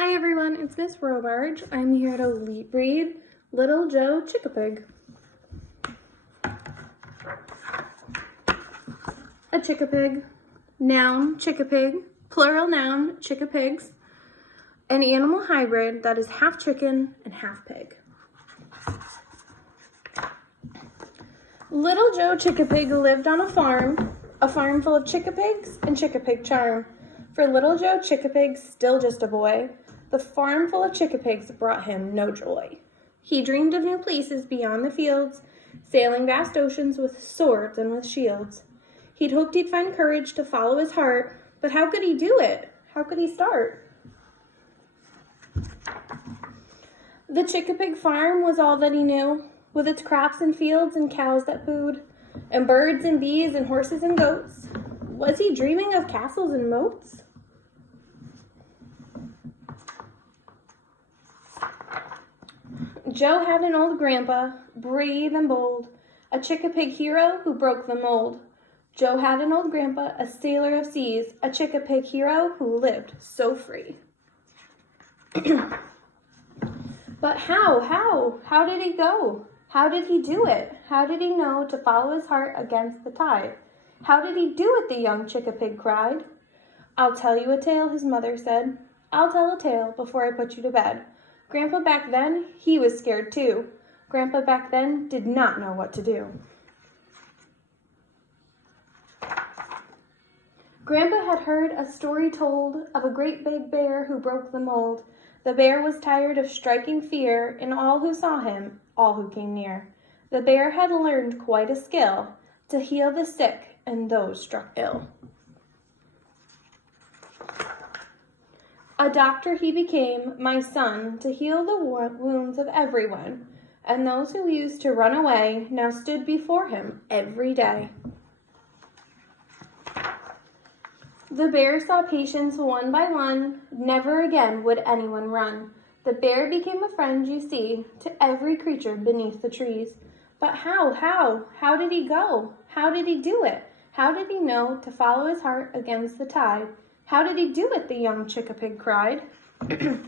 Hi everyone, it's Miss Robarge. I'm here to read Little Joe Chickapig. A chickapig. Noun, chickapig. Plural noun, chickapigs. An animal hybrid that is half chicken and half pig. Little Joe Chickapig lived on a farm full of chickapigs and chickapig charm. For little Joe Chickapig, still just a boy, the farm full of chickapigs brought him no joy. He dreamed of new places beyond the fields, sailing vast oceans with swords and with shields. He'd hoped he'd find courage to follow his heart, but how could he do it? How could he start? The Chickapig farm was all that he knew, with its crops and fields and cows that pooed, and birds and bees and horses and goats. Was he dreaming of castles and moats? Joe had an old grandpa, brave and bold, a Chickapig hero who broke the mold. Joe had an old grandpa, a sailor of seas, a Chickapig hero who lived so free. But how did he go? How did he do it? How did he know to follow his heart against the tide? How did he do it, the young Chickapig cried. I'll tell you a tale, his mother said. I'll tell a tale before I put you to bed. Grandpa back then, he was scared too. Grandpa back then did not know what to do. Grandpa had heard a story told of a great big bear who broke the mold. The bear was tired of striking fear in all who saw him, all who came near. The bear had learned quite a skill to heal the sick and those struck ill. A doctor he became, my son, to heal the wounds of everyone, and those who used to run away now stood before him every day. The bear saw patients one by one, never again would anyone run. The bear became a friend, you see, to every creature beneath the trees. But how did he go? How did he do it? How did he know to follow his heart against the tide? How did he do it, the young Chickapig cried. The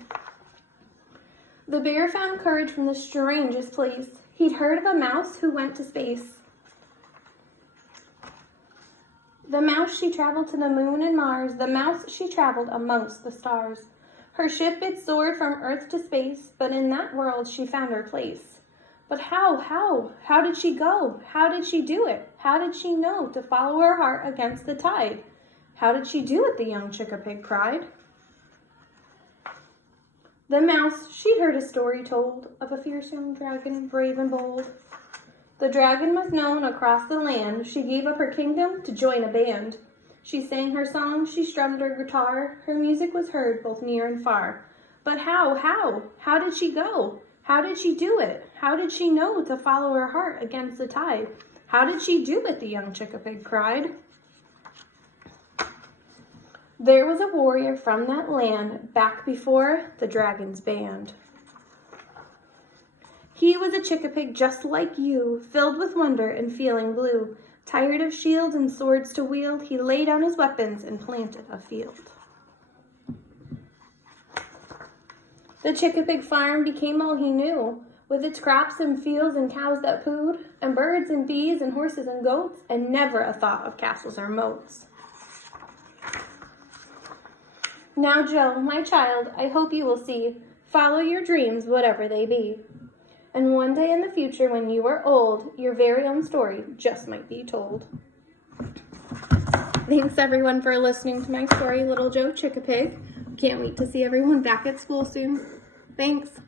bear found courage from the strangest place. He'd heard of a mouse who went to space. The mouse, she traveled to the moon and Mars. The mouse, she traveled amongst the stars. Her ship, it soared from Earth to space, but in that world she found her place. But how did she go? How did she do it? How did she know to follow her heart against the tide? How did she do it, the young Chickapig cried. The mouse, she'd heard a story told of a fierce young dragon, brave and bold. The dragon was known across the land. She gave up her kingdom to join a band. She sang her song, she strummed her guitar. Her music was heard both near and far. But how did she go? How did she do it? How did she know to follow her heart against the tide? How did she do it, the young Chickapig cried. There was a warrior from that land back before the dragon's band. He was a Chickapig just like you, filled with wonder and feeling blue. Tired of shields and swords to wield, he laid down his weapons and planted a field. The Chickapig farm became all he knew, with its crops and fields and cows that pooed, and birds and bees and horses and goats, and never a thought of castles or moats. Now, Joe, my child, I hope you will see, follow your dreams, whatever they be. And one day in the future, when you are old, your very own story just might be told. Thanks, everyone, for listening to my story, Little Joe Chickapig. Can't wait to see everyone back at school soon. Thanks.